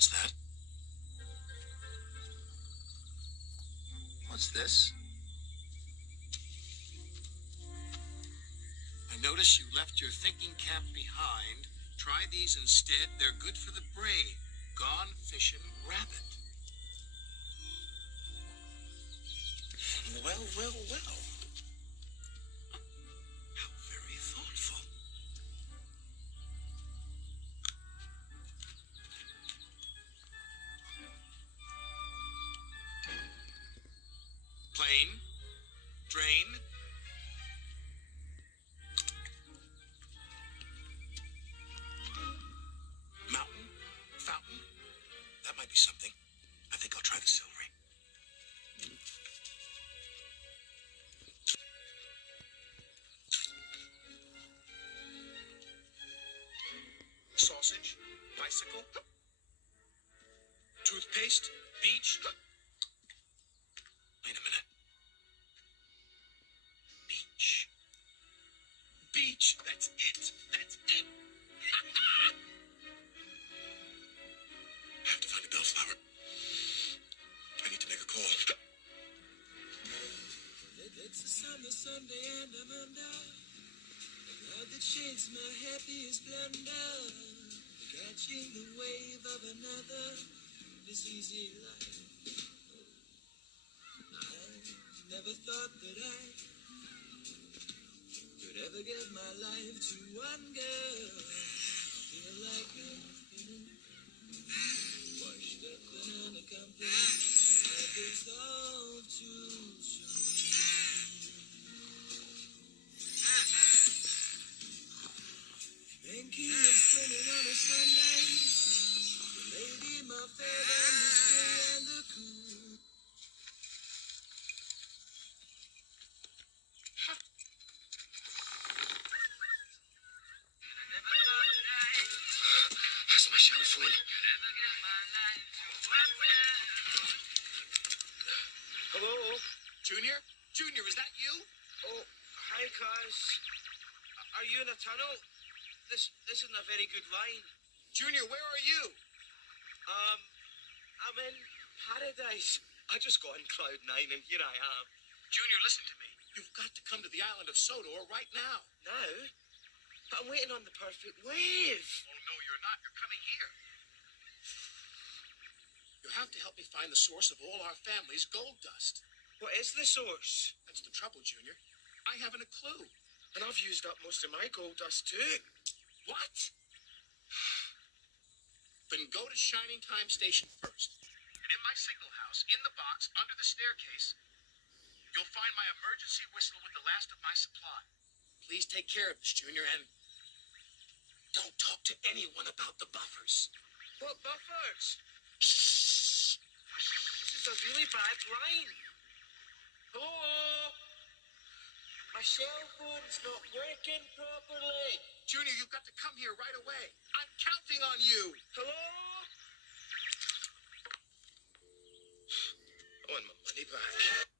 What's that? What's this? I notice you left your thinking cap behind. Try these instead. They're good for the brain. Gone fishing rabbit. Well, well, well. How very thoughtful. Plain, drain, mountain, fountain. That might be something. I think I'll try the celery. Sausage, bicycle, toothpaste, beach. Wait a minute. Beach. Beach. That's it. That's it. I have to find a bellflower. I need to make a call. It's a summer Sunday and I'm under a cloud that shades my happiest blunder. Catching the wave of another this easy life. I never thought that I could ever give my life to one girl. Feel like I'm feeling washed up and unaccomplished. I dissolve too soon. Thinking of swimming on a Sunday. The lady, my favorite, and the stay and the cool. That's my cell phone. Hello? Junior? Junior, is that you? Oh, hi, Cuz. Are you in a tunnel? This isn't a very good line. Junior, where are you? I'm in paradise. I just got on cloud 9 and here I am. Junior, listen to me. You've got to come to the island of Sodor right now. Now? But I'm waiting on the perfect wave. Oh, no, you're not. You're coming here. You have to help me find the source of all our family's gold dust. What is the source? That's the trouble, Junior. I haven't a clue. And I've used up most of my gold dust too. What? Then go to Shining Time Station first. And in my signal house, in the box, under the staircase, you'll find my emergency whistle with the last of my supply. Please take care of this, Junior, and don't talk to anyone about the buffers. What buffers? Shh. This is a really bad line. Hello? My cell phone's not working properly. Junior, you've got to come here right away. I'm counting on you. Hello? I want my money back.